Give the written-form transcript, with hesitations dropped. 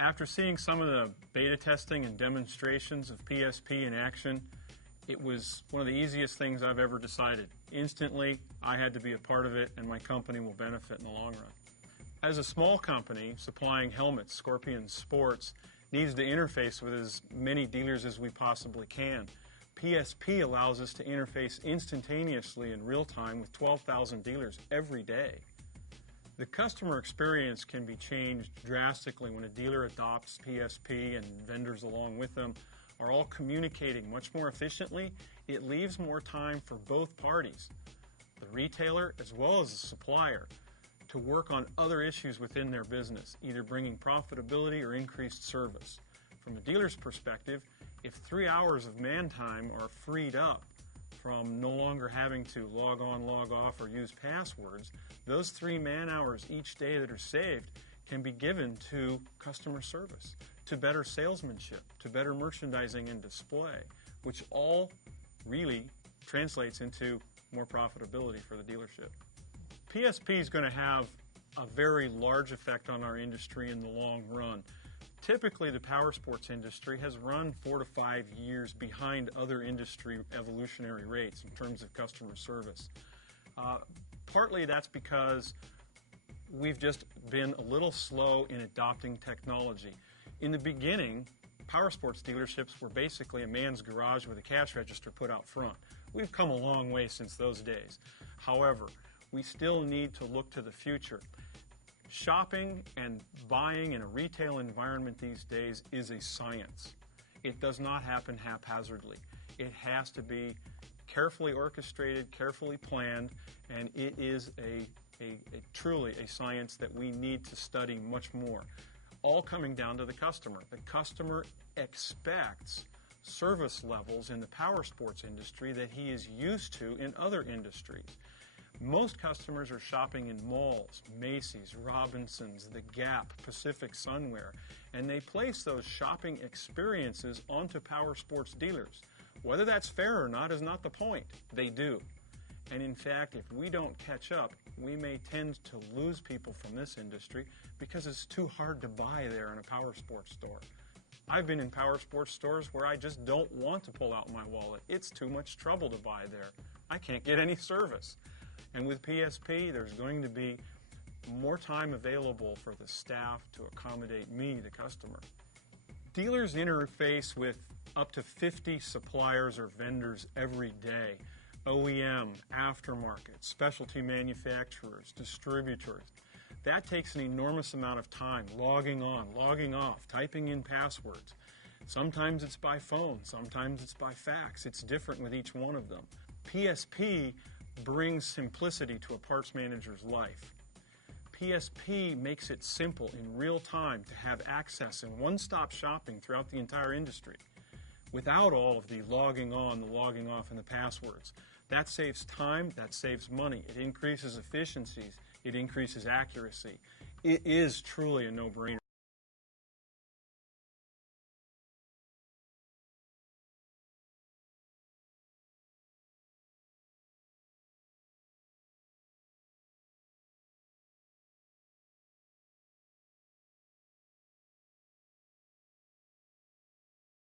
After seeing some of the beta testing and demonstrations of PSP in action, it was one of the easiest things I've ever decided. Instantly, I had to be a part of it, and my company will benefit in the long run. As a small company supplying helmets, Scorpion Sports needs to interface with as many dealers as we possibly can. PSP allows us to interface instantaneously in real time with 12,000 dealers every day. The customer experience can be changed drastically when a dealer adopts PSP and vendors along with them are all communicating much more efficiently. It leaves more time for both parties, the retailer as well as the supplier, to work on other issues within their business, either bringing profitability or increased service. From a dealer's perspective, if 3 hours of man time are freed up from no longer having to log on, log off, or use passwords, those 3 man hours each day that are saved can be given to customer service, to better salesmanship, to better merchandising and display, which all really translates into more profitability for the dealership. PSP is going to have a very large effect on our industry in the long run. Typically, the power sports industry has run 4 to 5 years behind other industry evolutionary rates in terms of customer service. Partly that's because we've just been a little slow in adopting technology. In the beginning, power sports dealerships were basically a man's garage with a cash register put out front. We've come a long way since those days. However, we still need to look to the future. Shopping and buying in a retail environment these days is a science. It does not happen haphazardly. It has to be carefully orchestrated, carefully planned, and it is truly a science that we need to study much more. All coming down to the customer. The customer expects service levels in the power sports industry that he is used to in other industries. Most customers are shopping in malls, Macy's, Robinsons, The Gap, Pacific Sunwear, and they place those shopping experiences onto power sports dealers. Whether that's fair or not is not the point. They do. And in fact, if we don't catch up, we may tend to lose people from this industry because it's too hard to buy there in a power sports store. I've been in power sports stores where I just don't want to pull out my wallet. It's too much trouble to buy there. I can't get any service. And with PSP, there's going to be more time available for the staff to accommodate me, the customer. Dealers interface with up to 50 suppliers or vendors every day. OEM, aftermarket, specialty manufacturers, distributors. That takes an enormous amount of time, logging on, logging off, typing in passwords. Sometimes it's by phone, sometimes it's by fax. It's different with each one of them. PSP brings simplicity to a parts manager's life. PSP makes it simple in real time to have access and one-stop shopping throughout the entire industry without all of the logging on, the logging off, and the passwords. That saves time, that saves money. It increases efficiencies, it increases accuracy. It is truly a no-brainer.